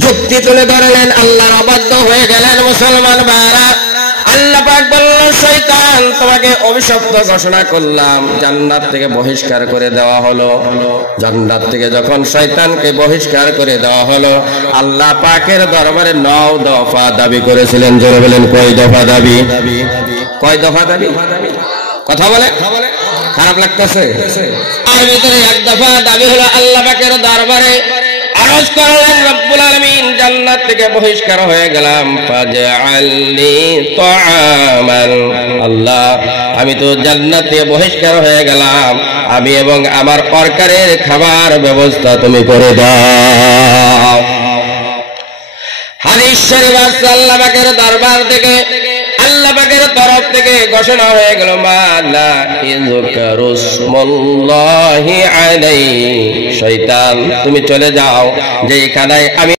যুক্তি তুলে ধরলেন, আল্লাহর অবাধ্য হয়ে গেলেন মুসলমান ভাইরা। আল্লাহ পাক বললেন, শয়তান তোমাকে অভিশপ্ত ঘোষণা করলাম, জান্নাত থেকে বহিষ্কার করে দেওয়া হলো। জান্নাত থেকে যখন শয়তানকে বহিষ্কার করে দেওয়া হলো, আল্লাহ পাকের দরবারে 9 দফা দাবি করেছিলেন। জোরে বলেন, কয় দফা দাবি? কয় দফা দাবি? কথা বলে খারাপ লাগতেছে? আর ভিতরে 1 দফা দাবি হলো আল্লাহ পাকের দরবারে আরজ করলেন, রব্বুল আলামিন জান্নাত থেকে বহিষ্কার হয়ে গেলাম, ফাজআলনি তাআমান। আল্লাহ আমি তো জান্নাত থেকে বহিষ্কার হয়ে গেলাম, আমি এবং আমার পরকারের খাবার ব্যবস্থা তুমি করে দাও। হাদিস শরীফ আছে, আল্লাহ পাকের দরবার থেকে, আল্লাহ পাকের তরফ থেকে ঘোষণা হয়ে গেল, মালা ইযকারুসমাল্লাহি আলাইহি। শয়তান তুমি চলে যাও, যেখানে আমি